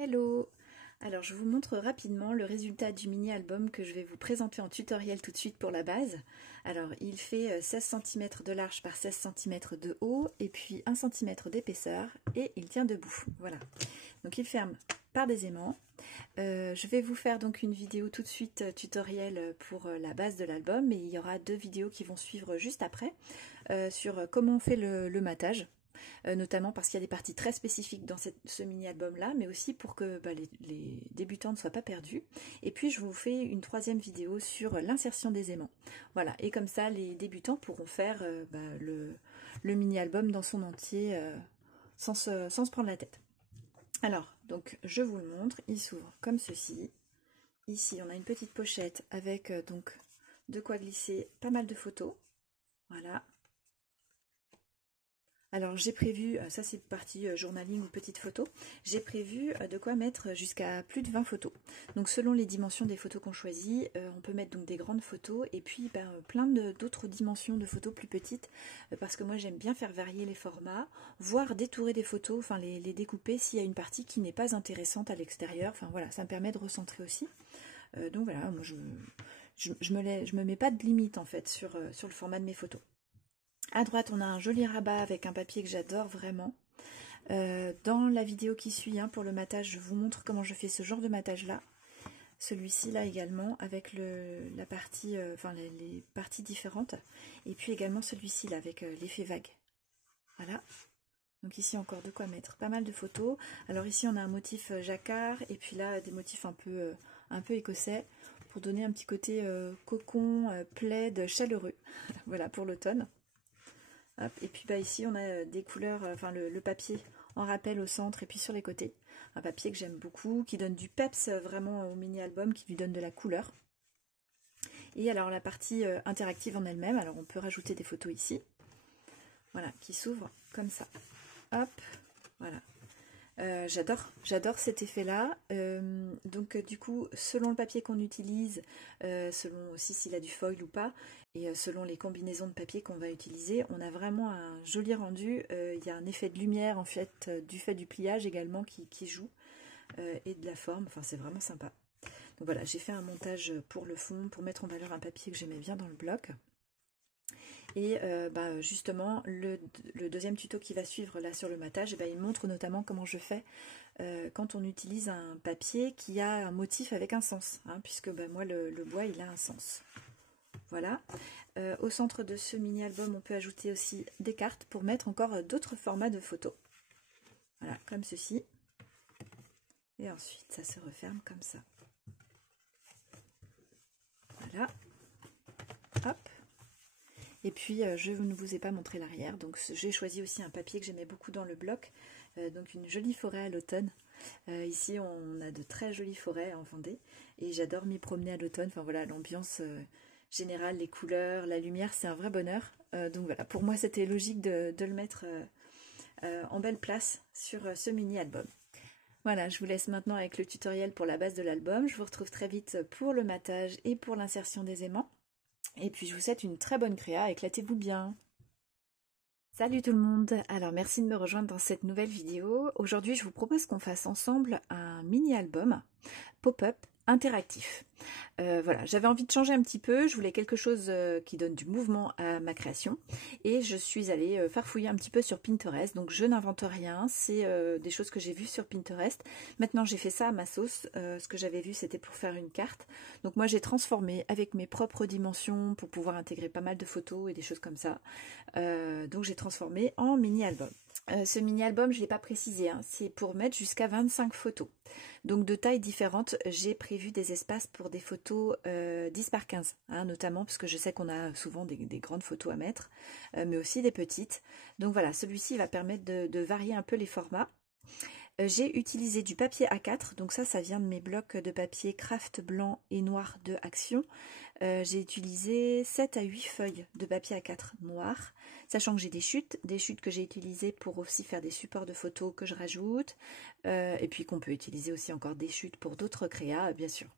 Hello! Alors je vous montre rapidement le résultat du mini-album que je vais vous présenter en tutoriel tout de suite pour la base. Alors il fait 16 cm de large par 16 cm de haut et puis 1 cm d'épaisseur et il tient debout. Voilà. Donc il ferme par des aimants. Je vais vous faire donc une vidéo tout de suite tutoriel pour la base de l'album, mais il y aura 2 vidéos qui vont suivre juste après sur comment on fait le matage. Notamment parce qu'il y a des parties très spécifiques dans ce mini-album là, mais aussi pour que les débutants ne soient pas perdus. Et puis je vous fais une 3e vidéo sur l'insertion des aimants. Voilà, et comme ça les débutants pourront faire le mini-album dans son entier sans se prendre la tête. Alors, donc je vous le montre, il s'ouvre comme ceci. Ici on a une petite pochette avec donc de quoi glisser pas mal de photos. Voilà. Alors j'ai prévu, ça c'est partie journaling ou petite photo, j'ai prévu de quoi mettre jusqu'à plus de 20 photos. Donc selon les dimensions des photos qu'on choisit, on peut mettre donc des grandes photos et puis plein d'autres dimensions de photos plus petites, parce que moi j'aime bien faire varier les formats, voire détourer des photos, enfin les découper s'il y a une partie qui n'est pas intéressante à l'extérieur, enfin voilà, ça me permet de recentrer aussi. Donc voilà, moi je me mets pas de limite en fait sur le format de mes photos. À droite, on a un joli rabat avec un papier que j'adore vraiment. Dans la vidéo qui suit, pour le matage, je vous montre comment je fais ce genre de matage-là. Celui-ci là également, avec la partie, les parties différentes. Et puis également celui-ci là, avec l'effet vague. Voilà. Donc ici encore de quoi mettre pas mal de photos. Alors ici on a un motif jacquard, et puis là des motifs un peu écossais, pour donner un petit côté cocon, plaid, chaleureux. Voilà pour l'automne. Hop, et puis ici on a des couleurs, le papier en rappel au centre et puis sur les côtés. Un papier que j'aime beaucoup, qui donne du peps vraiment au mini-album, qui lui donne de la couleur. Et alors la partie interactive en elle-même, alors on peut rajouter des photos ici. Voilà, qui s'ouvrent comme ça. Hop, voilà. J'adore cet effet-là. Donc du coup, selon le papier qu'on utilise, selon aussi s'il a du foil ou pas, et selon les combinaisons de papier qu'on va utiliser, on a vraiment un joli rendu. Il y a un effet de lumière en fait, du fait du pliage également qui joue, et de la forme. Enfin, c'est vraiment sympa. Donc voilà, j'ai fait un montage pour le fond, pour mettre en valeur un papier que j'aimais bien dans le bloc. Et justement, le deuxième tuto qui va suivre là sur le matage, il montre notamment comment je fais quand on utilise un papier qui a un motif avec un sens, puisque moi le bois il a un sens. Voilà. Au centre de ce mini-album, on peut ajouter aussi des cartes pour mettre encore d'autres formats de photos. Voilà, comme ceci. Et ensuite, ça se referme comme ça. Voilà. Hop. Et puis je ne vous ai pas montré l'arrière, donc j'ai choisi aussi un papier que j'aimais beaucoup dans le bloc, donc une jolie forêt à l'automne. Ici on a de très jolies forêts en Vendée et j'adore m'y promener à l'automne. Enfin voilà, l'ambiance générale, les couleurs, la lumière, c'est un vrai bonheur. Donc voilà, pour moi c'était logique de le mettre en belle place sur ce mini-album. Voilà, je vous laisse maintenant avec le tutoriel pour la base de l'album. Je vous retrouve très vite pour le matage et pour l'insertion des aimants. Et puis je vous souhaite une très bonne créa, éclatez-vous bien. Salut tout le monde, alors merci de me rejoindre dans cette nouvelle vidéo. Aujourd'hui je vous propose qu'on fasse ensemble un mini-album pop-up interactif. Voilà, j'avais envie de changer un petit peu, je voulais quelque chose qui donne du mouvement à ma création et je suis allée farfouiller un petit peu sur Pinterest, donc je n'invente rien, c'est des choses que j'ai vues sur Pinterest. Maintenant j'ai fait ça à ma sauce, ce que j'avais vu c'était pour faire une carte, donc moi j'ai transformé avec mes propres dimensions pour pouvoir intégrer pas mal de photos et des choses comme ça, donc j'ai transformé en mini-album. Ce mini-album, je ne l'ai pas précisé, c'est pour mettre jusqu'à 25 photos. Donc de tailles différentes, j'ai prévu des espaces pour des photos 10 par 15, notamment parce que je sais qu'on a souvent des grandes photos à mettre, mais aussi des petites. Donc voilà, celui-ci va permettre de varier un peu les formats. J'ai utilisé du papier A4, donc ça vient de mes blocs de papier craft blanc et noir de Action. J'ai utilisé 7 à 8 feuilles de papier A4 noir, sachant que j'ai des chutes que j'ai utilisées pour aussi faire des supports de photos que je rajoute, et puis qu'on peut utiliser aussi encore des chutes pour d'autres créas, bien sûr.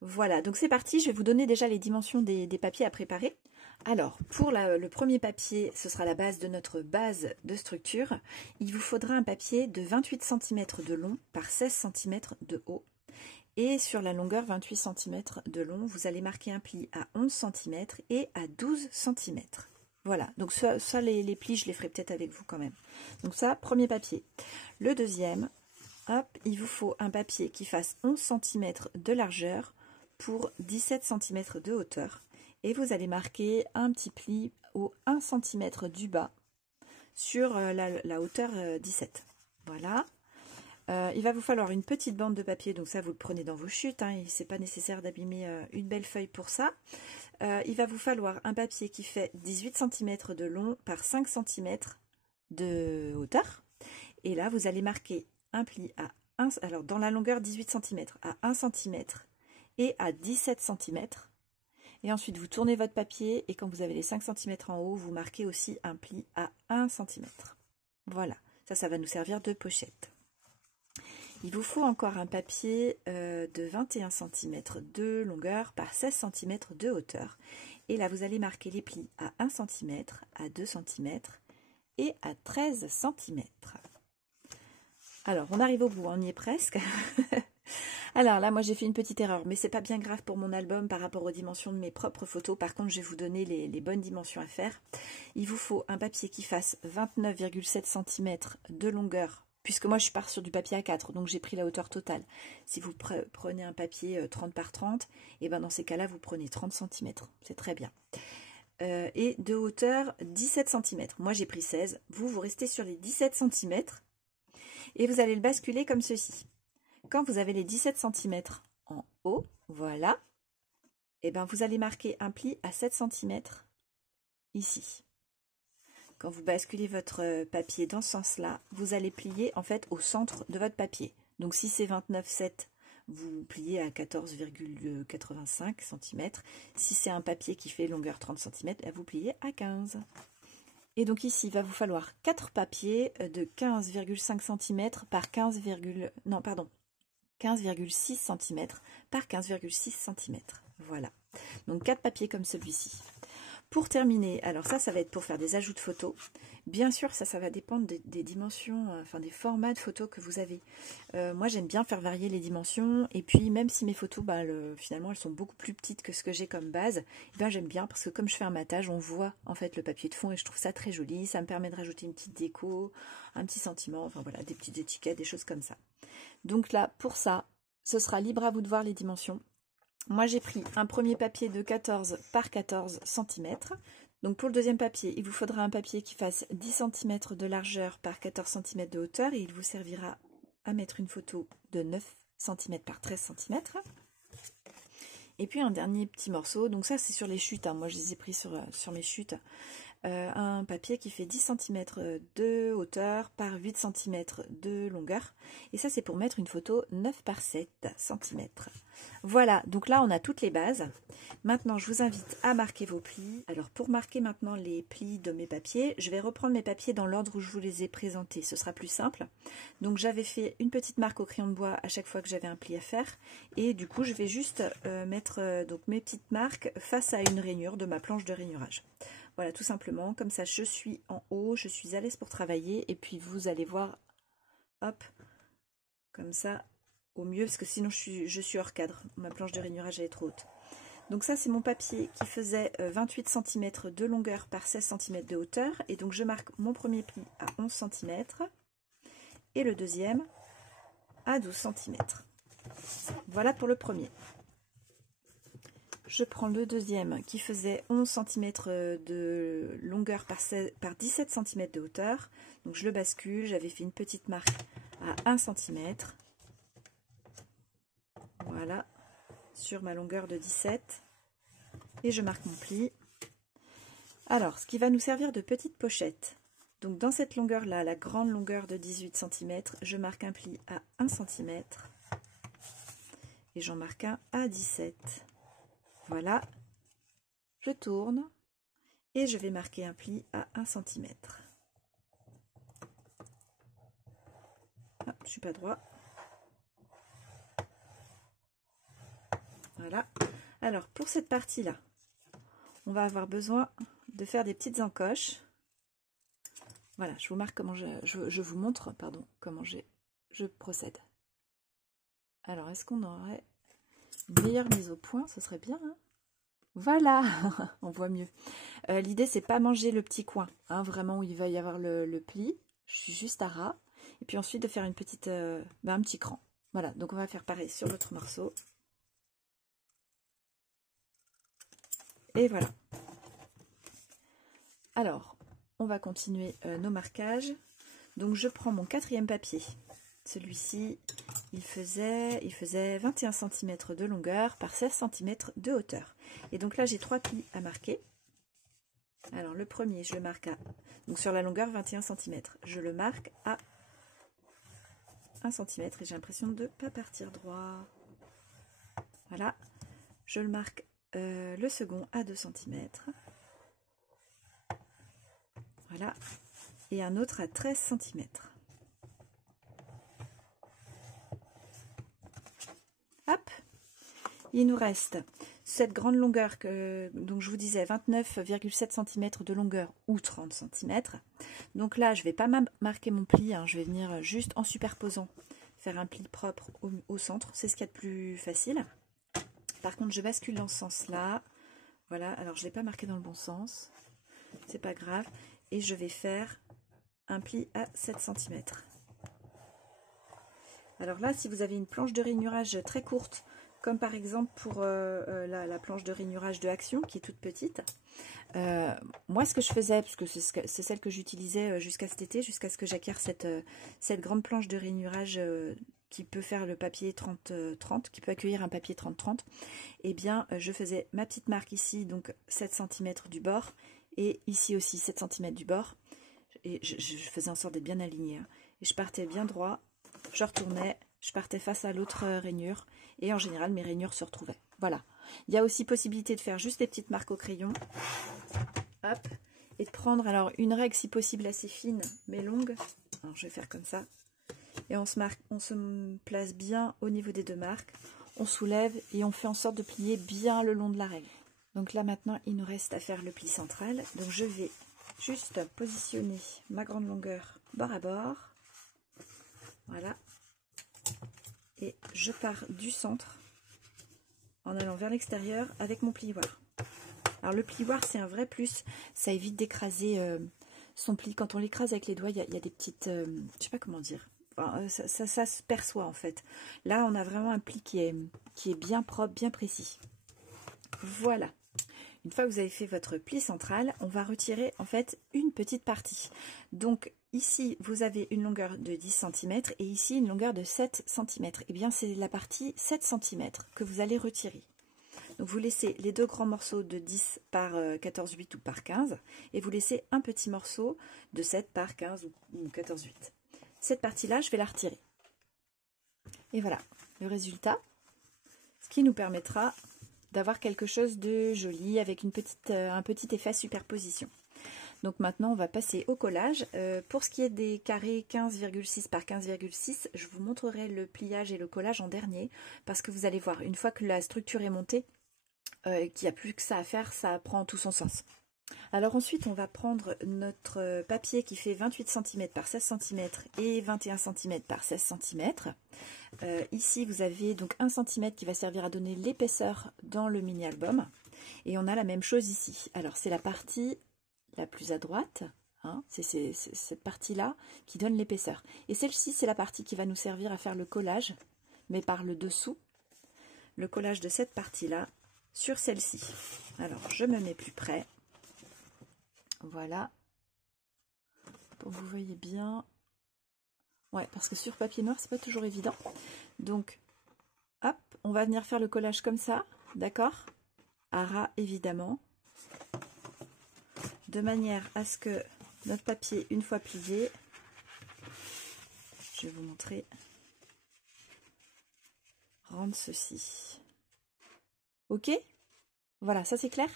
Voilà, donc c'est parti, je vais vous donner déjà les dimensions des papiers à préparer. Alors, pour le premier papier, ce sera la base de notre base de structure. Il vous faudra un papier de 28 cm de long par 16 cm de haut. Et sur la longueur 28 cm de long, vous allez marquer un pli à 11 cm et à 12 cm. Voilà, donc ça les plis, je les ferai peut-être avec vous quand même. Donc ça, premier papier. Le deuxième, hop, il vous faut un papier qui fasse 11 cm de largeur pour 17 cm de hauteur. Et vous allez marquer un petit pli au 1 cm du bas sur la hauteur 17. Voilà. Il va vous falloir une petite bande de papier, donc ça vous le prenez dans vos chutes, hein, c'est pas nécessaire d'abîmer une belle feuille pour ça. Il va vous falloir un papier qui fait 18 cm de long par 5 cm de hauteur. Et là, vous allez marquer un pli à 1, alors dans la longueur 18 cm, à 1 cm et à 17 cm. Et ensuite, vous tournez votre papier et quand vous avez les 5 cm en haut, vous marquez aussi un pli à 1 cm. Voilà, ça va nous servir de pochette. Il vous faut encore un papier de 21 cm de longueur par 16 cm de hauteur. Et là, vous allez marquer les plis à 1 cm, à 2 cm et à 13 cm. Alors, on arrive au bout, on y est presque. Alors là, moi j'ai fait une petite erreur, mais c'est pas bien grave pour mon album par rapport aux dimensions de mes propres photos. Par contre, je vais vous donner les bonnes dimensions à faire. Il vous faut un papier qui fasse 29,7 cm de longueur, puisque moi je pars sur du papier A4, donc j'ai pris la hauteur totale. Si vous prenez un papier 30 par 30, et ben dans ces cas-là, vous prenez 30 cm. C'est très bien. Et de hauteur 17 cm. Moi j'ai pris 16. Vous restez sur les 17 cm et vous allez le basculer comme ceci. Quand vous avez les 17 cm en haut, voilà, et ben vous allez marquer un pli à 7 cm ici. Quand vous basculez votre papier dans ce sens-là, vous allez plier en fait au centre de votre papier. Donc si c'est 29,7, vous pliez à 14,85 cm. Si c'est un papier qui fait longueur 30 cm, vous pliez à 15. Et donc ici, il va vous falloir 4 papiers de 15,5 cm par 15,6 cm par 15,6 cm. Voilà. Donc 4 papiers comme celui-ci. Pour terminer, alors ça va être pour faire des ajouts de photos. Bien sûr, ça va dépendre des dimensions, enfin des formats de photos que vous avez. Moi, j'aime bien faire varier les dimensions. Et puis, même si mes photos, finalement, elles sont beaucoup plus petites que ce que j'ai comme base, j'aime bien parce que comme je fais un matage, on voit en fait le papier de fond et je trouve ça très joli. Ça me permet de rajouter une petite déco, un petit sentiment, enfin voilà, des petites étiquettes, des choses comme ça. Donc là, pour ça, ce sera libre à vous de voir les dimensions. Moi, j'ai pris un premier papier de 14 par 14 cm. Donc pour le deuxième papier, il vous faudra un papier qui fasse 10 cm de largeur par 14 cm de hauteur. Et il vous servira à mettre une photo de 9 cm par 13 cm. Et puis un dernier petit morceau. Donc ça, c'est sur les chutes, hein. Moi, je les ai pris sur mes chutes. Un papier qui fait 10 cm de hauteur par 8 cm de longueur. Et ça, c'est pour mettre une photo 9 par 7 cm. Voilà, donc là, on a toutes les bases. Maintenant, je vous invite à marquer vos plis. Alors, pour marquer maintenant les plis de mes papiers, je vais reprendre mes papiers dans l'ordre où je vous les ai présentés. Ce sera plus simple. Donc, j'avais fait une petite marque au crayon de bois à chaque fois que j'avais un pli à faire. Et du coup, je vais juste mettre donc mes petites marques face à une rainure de ma planche de rainurage. Voilà, tout simplement, comme ça je suis en haut, je suis à l'aise pour travailler, et puis vous allez voir, hop, comme ça, au mieux, parce que sinon je suis hors cadre, ma planche de rainurage elle est trop haute. Donc ça c'est mon papier qui faisait 28 cm de longueur par 16 cm de hauteur, et donc je marque mon premier pli à 11 cm, et le deuxième à 12 cm. Voilà pour le premier. Je prends le deuxième qui faisait 11 cm de longueur par 17 cm de hauteur. Donc je le bascule, j'avais fait une petite marque à 1 cm. Voilà, sur ma longueur de 17. Et je marque mon pli. Alors, ce qui va nous servir de petite pochette. Donc dans cette longueur-là, la grande longueur de 18 cm, je marque un pli à 1 cm. Et j'en marque un à 17 cm. Voilà, je tourne et je vais marquer un pli à 1 cm. Ah, je ne suis pas droit. Voilà. Alors, pour cette partie-là, on va avoir besoin de faire des petites encoches. Voilà, je vous marque comment je vous montre, pardon, comment je procède. Alors, est-ce qu'on aurait une meilleure mise au point? Ce serait bien, hein? Voilà, on voit mieux. L'idée, c'est pas manger le petit coin, hein, vraiment où il va y avoir le pli. Je suis juste à ras. Et puis ensuite, de faire une petite, un petit cran. Voilà, donc on va faire pareil sur l'autre morceau. Et voilà. Alors, on va continuer nos marquages. Donc, je prends mon 4e papier. Celui-ci, il faisait 21 cm de longueur par 16 cm de hauteur. Et donc là, j'ai 3 plis à marquer. Alors, le premier, je le marque donc sur la longueur 21 cm. Je le marque à 1 cm et j'ai l'impression de ne pas partir droit. Voilà. Je le marque le second à 2 cm. Voilà. Et un autre à 13 cm. Hop, il nous reste cette grande longueur que donc je vous disais 29,7 cm de longueur ou 30 cm. Donc là, je ne vais pas marquer mon pli, hein, je vais venir juste en superposant faire un pli propre au centre, c'est ce qu'il y a de plus facile. Par contre, je bascule dans ce sens-là. Voilà, alors je ne l'ai pas marqué dans le bon sens, c'est pas grave. Et je vais faire un pli à 7 cm. Alors là, si vous avez une planche de rainurage très courte, comme par exemple pour la planche de rainurage de Action, qui est toute petite, moi ce que je faisais, puisque c'est celle que j'utilisais jusqu'à cet été, jusqu'à ce que j'acquière cette grande planche de rainurage qui peut faire le papier 30-30, qui peut accueillir un papier 30-30, eh bien je faisais ma petite marque ici, donc 7 cm du bord, et ici aussi 7 cm du bord, et je faisais en sorte d'être bien alignée, hein, et je partais bien droit. Je retournais, je partais face à l'autre rainure et en général mes rainures se retrouvaient. Voilà. Il y a aussi possibilité de faire juste des petites marques au crayon. Hop. Et de prendre alors une règle si possible assez fine mais longue. Alors je vais faire comme ça. Et on se place bien au niveau des deux marques. On soulève et on fait en sorte de plier bien le long de la règle. Donc là maintenant il nous reste à faire le pli central. Donc je vais juste positionner ma grande longueur bord à bord. Voilà, et je pars du centre en allant vers l'extérieur avec mon plioir. Alors le plioir, c'est un vrai plus, ça évite d'écraser son pli. Quand on l'écrase avec les doigts, il y a des petites, je sais pas comment dire, enfin, ça se perçoit en fait. Là, on a vraiment un pli qui est bien propre, bien précis. Voilà. Une fois que vous avez fait votre pli central, on va retirer en fait une petite partie. Donc ici, vous avez une longueur de 10 cm et ici une longueur de 7 cm. Et bien c'est la partie 7 cm que vous allez retirer. Donc vous laissez les deux grands morceaux de 10 par 14,8 ou par 15 et vous laissez un petit morceau de 7 par 15 ou 14,8. Cette partie-là, je vais la retirer. Et voilà, le résultat, ce qui nous permettra d'avoir quelque chose de joli avec un petit effet superposition. Donc maintenant on va passer au collage. Pour ce qui est des carrés 15,6 par 15,6, je vous montrerai le pliage et le collage en dernier parce que vous allez voir, une fois que la structure est montée, qu'il n'y a plus que ça à faire, ça prend tout son sens. Alors ensuite on va prendre notre papier qui fait 28 cm par 16 cm et 21 cm par 16 cm. Ici vous avez donc 1 cm qui va servir à donner l'épaisseur dans le mini-album. Et on a la même chose ici. Alors c'est la partie la plus à droite, hein, c'est cette partie-là qui donne l'épaisseur. Et celle-ci c'est la partie qui va nous servir à faire le collage, mais par le dessous, le collage de cette partie-là sur celle-ci. Alors je me mets plus près. Voilà, pour que vous voyez bien. Ouais, parce que sur papier noir, c'est pas toujours évident. Donc, hop, on va venir faire le collage comme ça, d'accord? À ras, évidemment. De manière à ce que notre papier, une fois plié, je vais vous montrer, rende ceci. Ok? Voilà, ça c'est clair?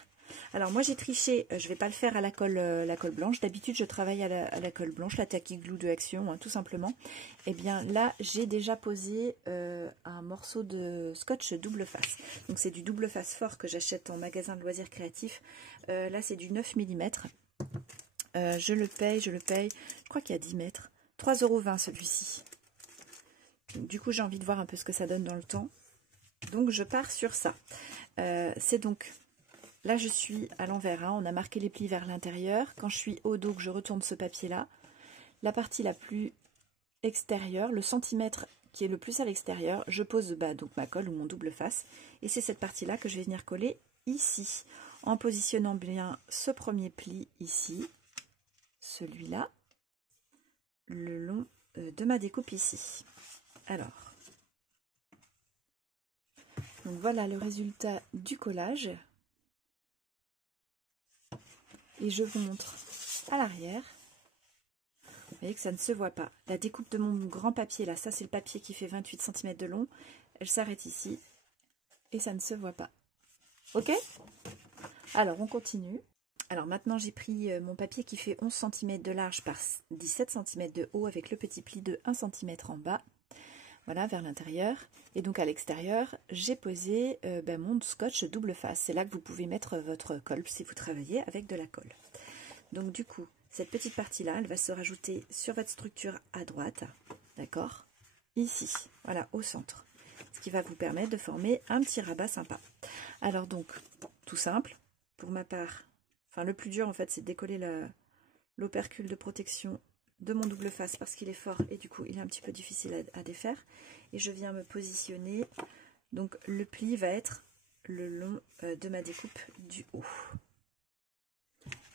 Alors moi j'ai triché, je vais pas le faire à la colle blanche. D'habitude je travaille à la colle blanche, la Tacky Glue de Action, hein, tout simplement. Et bien là j'ai déjà posé un morceau de scotch double face. Donc c'est du double face fort que j'achète en magasin de loisirs créatifs. Là c'est du 9 mm. Je le paye, je crois qu'il y a 10 mètres. 3,20 € celui-ci. Du coup j'ai envie de voir un peu ce que ça donne dans le temps. Donc je pars sur ça. C'est donc... Là, je suis à l'envers, hein. On a marqué les plis vers l'intérieur. Quand je suis au dos, que je retourne ce papier-là, la partie la plus extérieure, le centimètre qui est le plus à l'extérieur, je pose donc ma colle ou mon double face. Et c'est cette partie-là que je vais venir coller ici, en positionnant bien ce premier pli ici, celui-là, le long de ma découpe ici. Alors, donc voilà le résultat du collage. Et je vous montre à l'arrière. Vous voyez que ça ne se voit pas. La découpe de mon grand papier, là, ça c'est le papier qui fait 28 cm de long. Elle s'arrête ici. Et ça ne se voit pas. Ok? Alors, on continue. Alors maintenant, j'ai pris mon papier qui fait 11 cm de large par 17 cm de haut avec le petit pli de 1 cm en bas. Voilà, vers l'intérieur. Et donc à l'extérieur, j'ai posé mon scotch double face. C'est là que vous pouvez mettre votre colle si vous travaillez avec de la colle. Donc du coup, cette petite partie-là, elle va se rajouter sur votre structure à droite. D'accord? Ici, voilà, au centre. Ce qui va vous permettre de former un petit rabat sympa. Alors donc, tout simple, pour ma part, enfin le plus dur en fait, c'est de décoller l'opercule de protection de mon double face parce qu'il est fort et du coup il est un petit peu difficile à défaire. Et je viens me positionner, donc le pli va être le long de ma découpe du haut.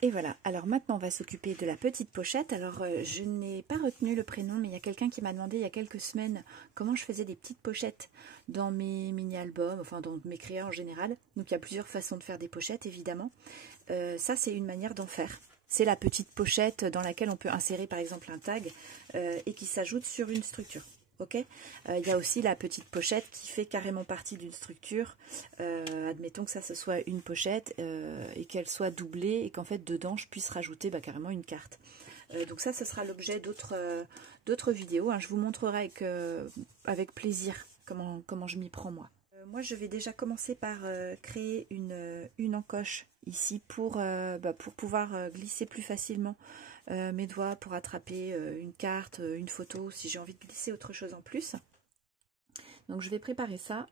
Et voilà, alors maintenant on va s'occuper de la petite pochette. Alors je n'ai pas retenu le prénom, mais il y a quelqu'un qui m'a demandé il y a quelques semaines comment je faisais des petites pochettes dans mes mini-albums, enfin dans mes créas en général. Donc il y a plusieurs façons de faire des pochettes évidemment. Ça c'est une manière d'en faire. C'est la petite pochette dans laquelle on peut insérer par exemple un tag et qui s'ajoute sur une structure. Ok, il y a aussi la petite pochette qui fait carrément partie d'une structure. Admettons que ça ce soit une pochette et qu'elle soit doublée et qu'en fait dedans je puisse rajouter carrément une carte. Donc ça, ce sera l'objet d'autres vidéos, hein. Je vous montrerai avec plaisir comment je m'y prends moi. Moi, je vais déjà commencer par créer une encoche ici pour pouvoir glisser plus facilement mes doigts pour attraper une carte, une photo, si j'ai envie de glisser autre chose en plus. Donc, je vais préparer ça.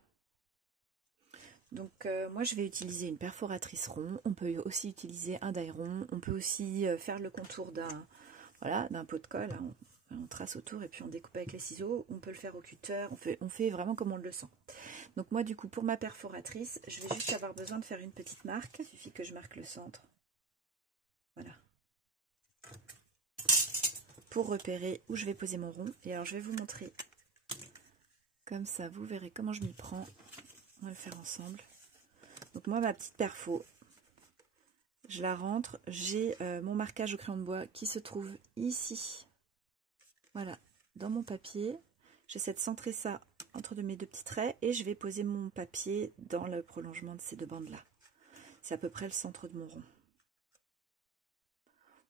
Donc, moi, je vais utiliser une perforatrice rond. On peut aussi utiliser un die rond. On peut aussi faire le contour d'un pot de colle, hein. On trace autour et puis on découpe avec les ciseaux. On peut le faire au cutter, on fait vraiment comme on le sent. Donc moi du coup pour ma perforatrice, je vais juste avoir besoin de faire une petite marque. Il suffit que je marque le centre. Voilà. Pour repérer où je vais poser mon rond. Et alors je vais vous montrer comme ça, vous verrez comment je m'y prends. On va le faire ensemble. Donc moi ma petite perfo, je la rentre. J'ai mon marquage au crayon de bois qui se trouve ici. Voilà, dans mon papier, j'essaie de centrer ça entre mes deux petits traits et je vais poser mon papier dans le prolongement de ces deux bandes là. C'est à peu près le centre de mon rond.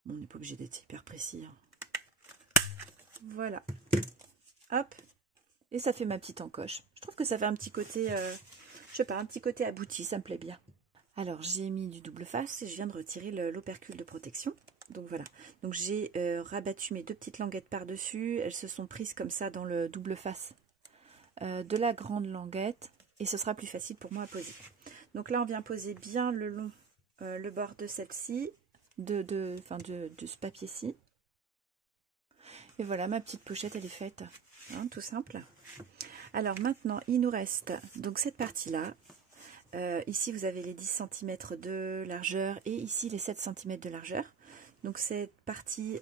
Bon, on n'est pas obligé d'être hyper précis, hein. Voilà, hop, et ça fait ma petite encoche. Je trouve que ça fait un petit côté, je sais pas, un petit côté abouti, ça me plaît bien. Alors j'ai mis du double face et je viens de retirer l'opercule de protection. Donc voilà, donc j'ai rabattu mes deux petites languettes par-dessus, elles se sont prises comme ça dans le double face de la grande languette et ce sera plus facile pour moi à poser. Donc là on vient poser bien le long, le bord de celle-ci, de ce papier-ci. Et voilà, ma petite pochette elle est faite, hein, tout simple. Alors maintenant il nous reste donc cette partie-là. Ici vous avez les 10 cm de largeur et ici les 7 cm de largeur. Donc cette partie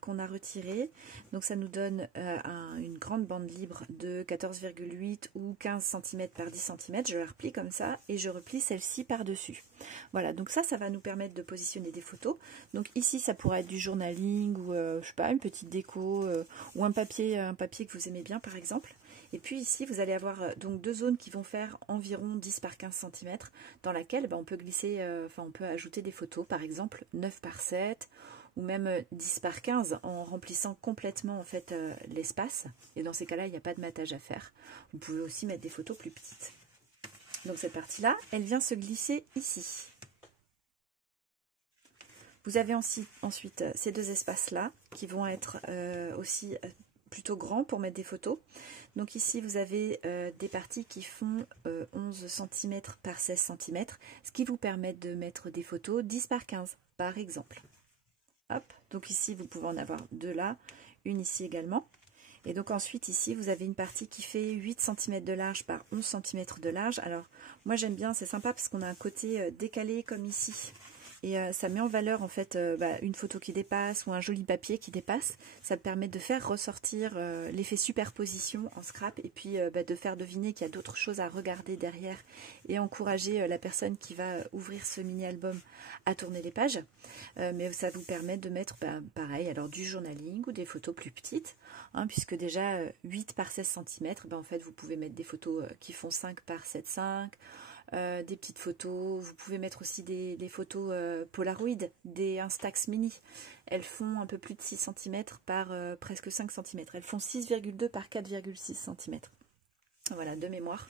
qu'on a retirée, donc ça nous donne une grande bande libre de 14,8 ou 15 cm par 10 cm. Je la replie comme ça et je replie celle-ci par-dessus. Voilà, donc ça va nous permettre de positionner des photos. Donc ici ça pourrait être du journaling ou je sais pas, une petite déco ou un papier que vous aimez bien par exemple. Et puis ici, vous allez avoir donc 2 zones qui vont faire environ 10 par 15 cm, dans laquelle on peut glisser, on peut ajouter des photos, par exemple 9 par 7, ou même 10 par 15, en remplissant complètement en fait l'espace. Et dans ces cas-là, il n'y a pas de matage à faire. Vous pouvez aussi mettre des photos plus petites. Donc cette partie-là, elle vient se glisser ici. Vous avez ensuite ces 2 espaces-là qui vont être aussi plutôt grands pour mettre des photos. Donc ici, vous avez des parties qui font 11 cm par 16 cm, ce qui vous permet de mettre des photos 10 par 15, par exemple. Hop, donc ici, vous pouvez en avoir 2 là, une ici également. Et donc ensuite, ici, vous avez une partie qui fait 8 cm de large par 11 cm de large. Alors, moi, j'aime bien, c'est sympa parce qu'on a un côté décalé comme ici. Et ça met en valeur en fait une photo qui dépasse ou un joli papier qui dépasse. Ça permet de faire ressortir l'effet superposition en scrap et puis de faire deviner qu'il y a d'autres choses à regarder derrière et encourager la personne qui va ouvrir ce mini-album à tourner les pages. Mais ça vous permet de mettre pareil, alors du journaling ou des photos plus petites, hein, puisque déjà 8 par 16 cm, en fait vous pouvez mettre des photos qui font 5 par 7,5 des petites photos, vous pouvez mettre aussi des photos Polaroid, des Instax mini. Elles font un peu plus de 6 cm par presque 5 cm. Elles font 6,2 par 4,6 cm. Voilà, de mémoire.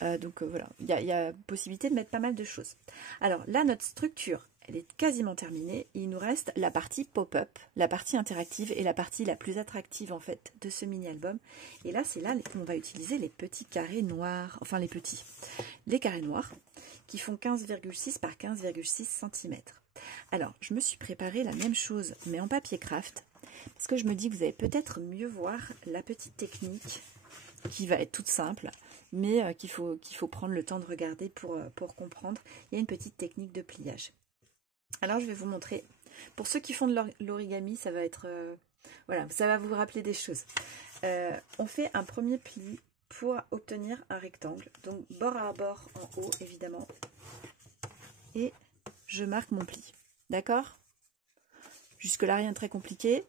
Voilà, il y a possibilité de mettre pas mal de choses. Alors là, notre structure, elle est quasiment terminée. Il nous reste la partie pop-up, la partie interactive et la partie la plus attractive en fait de ce mini-album. Et là, c'est là qu'on va utiliser les petits carrés noirs, enfin les carrés noirs qui font 15,6 par 15,6 cm. Alors, je me suis préparé la même chose, mais en papier craft, parce que je me dis que vous allez peut-être mieux voir la petite technique qui va être toute simple, mais qu'il faut prendre le temps de regarder pour comprendre. Il y a une petite technique de pliage. Alors je vais vous montrer. Pour ceux qui font de l'origami, ça va être voilà, ça va vous rappeler des choses. On fait un premier pli pour obtenir un rectangle. Donc bord à bord en haut évidemment. Et je marque mon pli. D'accord? Jusque là rien de très compliqué.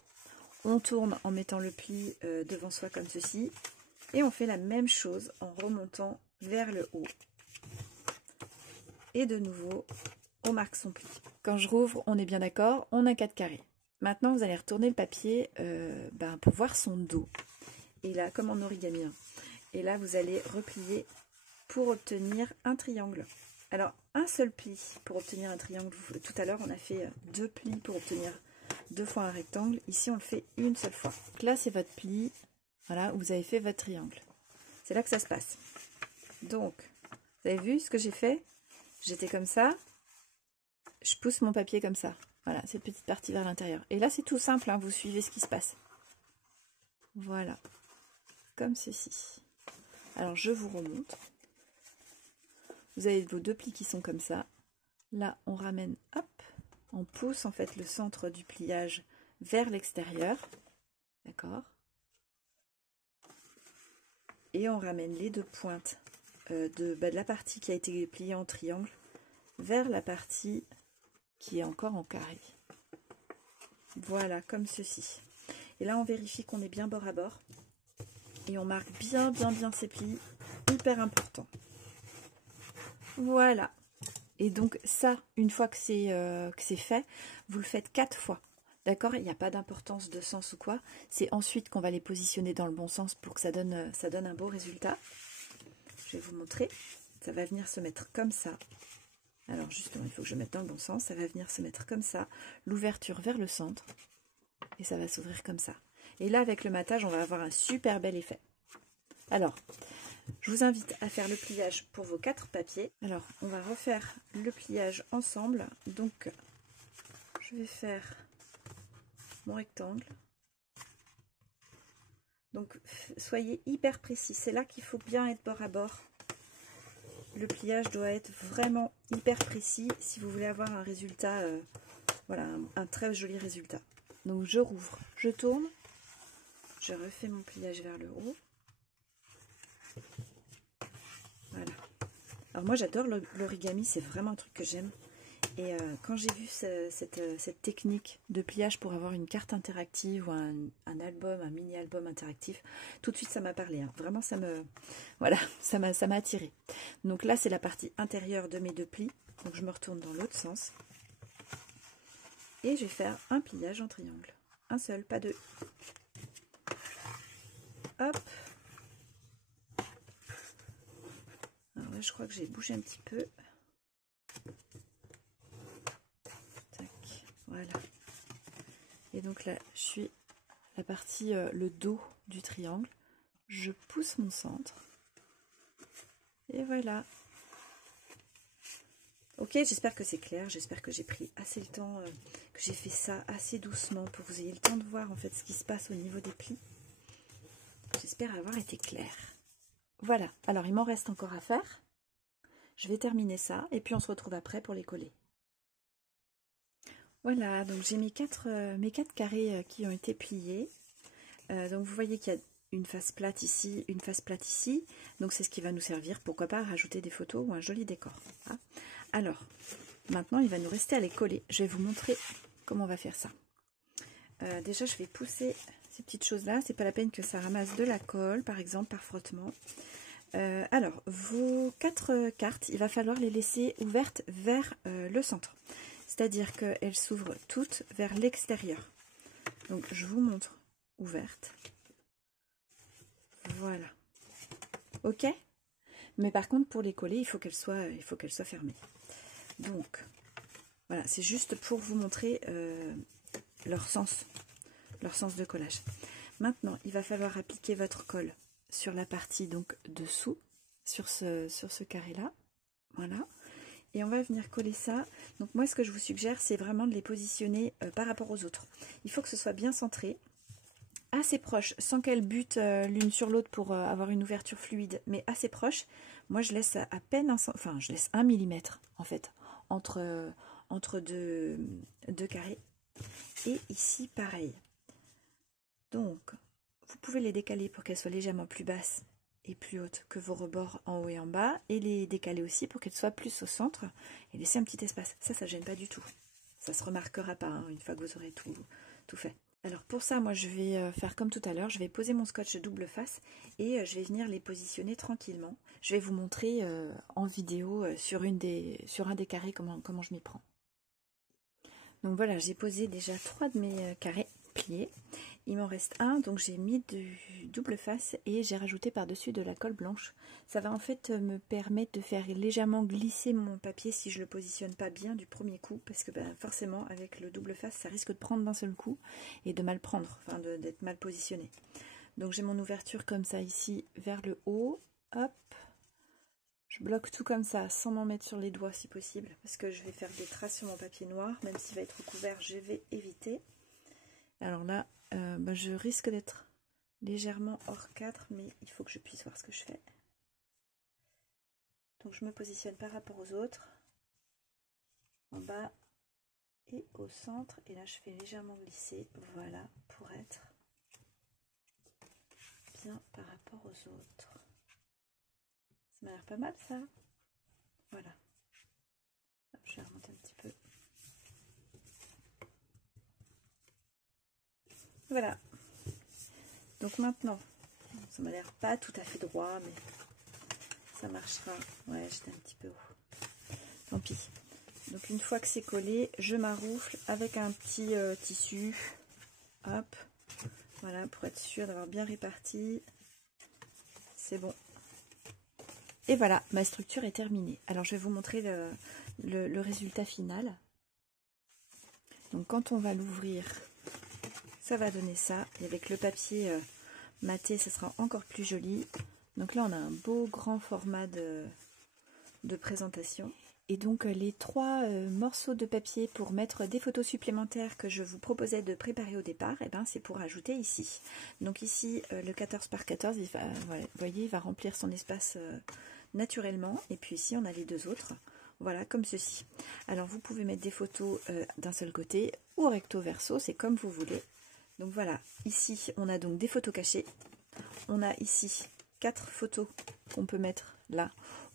On tourne en mettant le pli devant soi comme ceci. Et on fait la même chose en remontant vers le haut. Et de nouveau, on marque son pli. Quand je rouvre, on est bien d'accord, on a 4 carrés. Maintenant, vous allez retourner le papier pour voir son dos. Et là, comme en origami. Et là, vous allez replier pour obtenir un triangle. Alors, un seul pli pour obtenir un triangle. Tout à l'heure, on a fait 2 plis pour obtenir 2 fois un rectangle. Ici, on le fait une seule fois. Donc là, c'est votre pli. Voilà, vous avez fait votre triangle. C'est là que ça se passe. Donc, vous avez vu ce que j'ai fait? J'étais comme ça. Je pousse mon papier comme ça. Voilà, cette petite partie vers l'intérieur. Et là, c'est tout simple, hein, vous suivez ce qui se passe. Voilà. Comme ceci. Alors, je vous remonte. Vous avez vos 2 plis qui sont comme ça. Là, on ramène, hop, on pousse en fait le centre du pliage vers l'extérieur. D'accord? Et on ramène les 2 pointes de la partie qui a été pliée en triangle vers la partie qui est encore en carré. Voilà, comme ceci. Et là, on vérifie qu'on est bien bord à bord. Et on marque bien ces plis, hyper important. Voilà. Et donc ça, une fois que c'est fait, vous le faites 4 fois. D'accord? Il n'y a pas d'importance de sens ou quoi. C'est ensuite qu'on va les positionner dans le bon sens pour que ça donne un beau résultat. Je vais vous montrer. Ça va venir se mettre comme ça. Alors justement, il faut que je mette dans le bon sens. Ça va venir se mettre comme ça. L'ouverture vers le centre. Et ça va s'ouvrir comme ça. Et là, avec le matage, on va avoir un super bel effet. Alors, je vous invite à faire le pliage pour vos 4 papiers. Alors, on va refaire le pliage ensemble. Donc, je vais faire mon rectangle. Donc soyez hyper précis, c'est là qu'il faut bien être bord à bord. Le pliage doit être vraiment hyper précis si vous voulez avoir un résultat, voilà, un très joli résultat. Donc je rouvre, je tourne, je refais mon pliage vers le haut. Voilà. Alors moi j'adore l'origami, c'est vraiment un truc que j'aime. Et quand j'ai vu cette technique de pliage pour avoir une carte interactive ou un album, un mini-album interactif, tout de suite ça m'a parlé. Hein. Vraiment, voilà, ça m'a attiré. Donc là, c'est la partie intérieure de mes 2 plis. Donc je me retourne dans l'autre sens. Et je vais faire un pliage en triangle. Un seul, pas 2. Hop. Alors là, je crois que j'ai bougé un petit peu. Tac, voilà. Et donc là, je suis la partie, le dos du triangle. Je pousse mon centre. Et voilà. Ok, j'espère que c'est clair. J'espère que j'ai pris assez le temps, que j'ai fait ça assez doucement pour que vous ayez le temps de voir en fait ce qui se passe au niveau des plis. J'espère avoir été claire. Voilà. Alors, il m'en reste encore à faire. Je vais terminer ça et puis on se retrouve après pour les coller. Voilà, donc j'ai mes quatre carrés qui ont été pliés. Donc vous voyez qu'il y a une face plate ici, une face plate ici. Donc c'est ce qui va nous servir, pourquoi pas, à rajouter des photos ou un joli décor. Hein. Alors, maintenant il va nous rester à les coller. Je vais vous montrer comment on va faire ça. Déjà je vais pousser ces petites choses-là. C'est pas la peine que ça ramasse de la colle, par exemple, par frottement. Alors, vos 4 cartes, il va falloir les laisser ouvertes vers le centre. C'est-à-dire qu'elles s'ouvrent toutes vers l'extérieur. Donc, je vous montre ouverte. Voilà. Ok? Mais par contre, pour les coller, il faut qu'elles soient fermées. Donc, voilà, c'est juste pour vous montrer leur sens de collage. Maintenant, il va falloir appliquer votre colle sur la partie donc dessous, sur ce carré-là. Voilà. Et on va venir coller ça. Donc moi, ce que je vous suggère, c'est vraiment de les positionner par rapport aux autres. Il faut que ce soit bien centré, assez proche, sans qu'elles butent l'une sur l'autre pour avoir une ouverture fluide, mais assez proche. Moi, je laisse à peine, je laisse 1 mm en fait, entre deux carrés. Et ici, pareil. Donc, vous pouvez les décaler pour qu'elles soient légèrement plus basses et plus hautes que vos rebords en haut et en bas, et les décaler aussi pour qu'elles soient plus au centre et laisser un petit espace. Ça gêne pas du tout. Ça se remarquera pas hein, une fois que vous aurez tout fait. Alors pour ça, moi je vais faire comme tout à l'heure, je vais poser mon scotch double face et je vais venir les positionner tranquillement. Je vais vous montrer en vidéo sur un des carrés comment je m'y prends. Donc voilà, j'ai posé déjà 3 de mes carrés pliés. Il m'en reste un, donc j'ai mis du double face et j'ai rajouté par-dessus de la colle blanche. Ça va en fait me permettre de faire légèrement glisser mon papier si je le positionne pas bien du premier coup, parce que forcément avec le double face, ça risque de prendre d'un seul coup et de mal prendre, enfin d'être mal positionné. Donc j'ai mon ouverture comme ça ici vers le haut, hop. Je bloque tout comme ça, sans m'en mettre sur les doigts si possible, parce que je vais faire des traces sur mon papier noir, même s'il va être couvert, je vais éviter. Alors là, je risque d'être légèrement hors cadre, mais il faut que je puisse voir ce que je fais. Donc je me positionne par rapport aux autres, en bas et au centre, et là je fais légèrement glisser, voilà, pour être bien par rapport aux autres. Ça m'a l'air pas mal ça. Voilà. Je vais remonter un petit peu. Voilà. Donc maintenant, ça m'a l'air pas tout à fait droit, mais ça marchera. Ouais, j'étais un petit peu haut. Tant pis. Donc une fois que c'est collé, je maroufle avec un petit tissu. Hop. Voilà, pour être sûr d'avoir bien réparti. C'est bon. Et voilà, ma structure est terminée. Alors je vais vous montrer le résultat final. Donc quand on va l'ouvrir, ça va donner ça. Et avec le papier maté, ça sera encore plus joli. Donc là, on a un beau grand format de présentation. Et donc les 3 morceaux de papier pour mettre des photos supplémentaires que je vous proposais de préparer au départ, et c'est pour ajouter ici. Donc ici, le 14 par 14, voilà, vous voyez, il va remplir son espace naturellement. Et puis ici, on a les 2 autres. Voilà, comme ceci. Alors, vous pouvez mettre des photos d'un seul côté ou recto verso, c'est comme vous voulez. Donc voilà, ici, on a donc des photos cachées. On a ici 4 photos qu'on peut mettre là,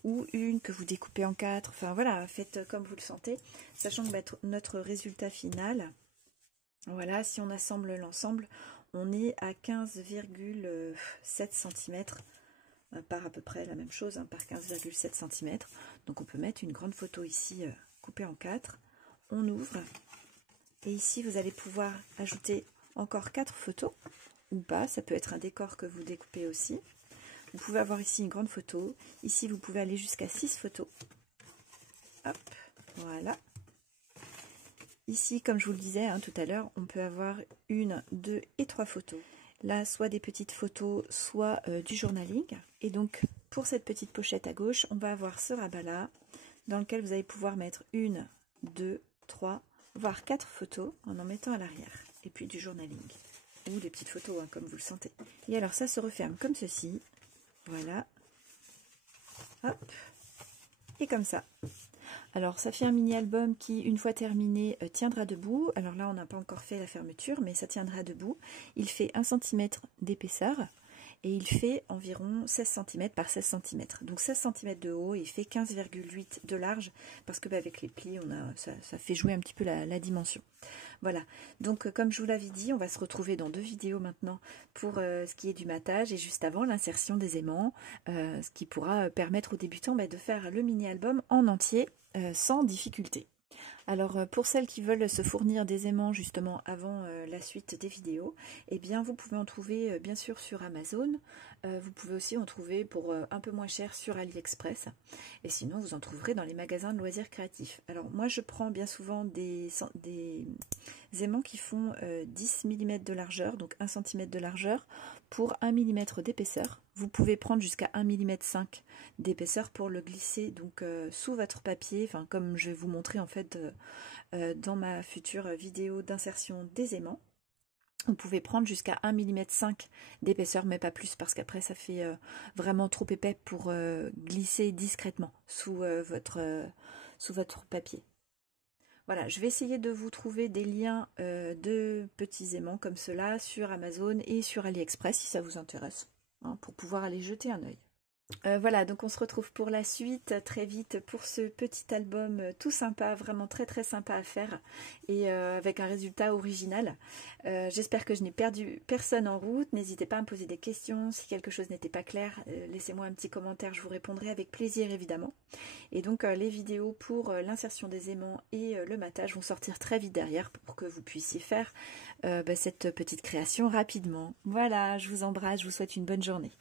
ou une que vous découpez en 4. Enfin voilà, faites comme vous le sentez, sachant que notre résultat final, voilà, si on assemble l'ensemble, on est à 15,7 cm, par à peu près la même chose, hein, par 15,7 cm. Donc on peut mettre une grande photo ici, coupée en 4. On ouvre, et ici vous allez pouvoir ajouter encore 4 photos, ou pas, ça peut être un décor que vous découpez aussi. Vous pouvez avoir ici une grande photo, ici vous pouvez aller jusqu'à 6 photos. Hop, voilà. Ici, comme je vous le disais hein, tout à l'heure, on peut avoir 1, 2 et 3 photos. Là, soit des petites photos, soit du journaling. Et donc, pour cette petite pochette à gauche, on va avoir ce rabat-là, dans lequel vous allez pouvoir mettre 1, 2, 3, voire 4 photos en mettant à l'arrière. Et puis du journaling. Ou des petites photos, hein, comme vous le sentez. Et alors, ça se referme comme ceci. Voilà. Hop. Et comme ça. Alors ça fait un mini-album qui, une fois terminé, tiendra debout. Alors là, on n'a pas encore fait la fermeture, mais ça tiendra debout. Il fait 1 cm d'épaisseur et il fait environ 16 cm par 16 cm. Donc 16 cm de haut et il fait 15,8 de large parce que avec les plis, ça fait jouer un petit peu la dimension. Voilà, donc comme je vous l'avais dit, on va se retrouver dans 2 vidéos maintenant pour ce qui est du matage et juste avant l'insertion des aimants, ce qui pourra permettre aux débutants de faire le mini-album en entier sans difficulté. Alors pour celles qui veulent se fournir des aimants justement avant la suite des vidéos, eh bien vous pouvez en trouver bien sûr sur Amazon, vous pouvez aussi en trouver pour un peu moins cher sur AliExpress, et sinon vous en trouverez dans les magasins de loisirs créatifs. Alors moi je prends bien souvent des aimants qui font 10 mm de largeur, donc 1 cm de largeur pour 1 mm d'épaisseur. Vous pouvez prendre jusqu'à 1,5 mm d'épaisseur pour le glisser donc sous votre papier, enfin comme je vais vous montrer en fait dans ma future vidéo d'insertion des aimants. Vous pouvez prendre jusqu'à 1,5 mm d'épaisseur, mais pas plus, parce qu'après ça fait vraiment trop épais pour glisser discrètement sous votre papier. Voilà, je vais essayer de vous trouver des liens de petits aimants comme cela sur Amazon et sur AliExpress si ça vous intéresse, hein, pour pouvoir aller jeter un œil. Voilà, donc on se retrouve pour la suite très vite pour ce petit album tout sympa, vraiment très très sympa à faire et avec un résultat original. J'espère que je n'ai perdu personne en route. N'hésitez pas à me poser des questions. Si quelque chose n'était pas clair, laissez-moi un petit commentaire, je vous répondrai avec plaisir évidemment. Et donc les vidéos pour l'insertion des aimants et le matage vont sortir très vite derrière pour que vous puissiez faire cette petite création rapidement. Voilà, je vous embrasse, je vous souhaite une bonne journée.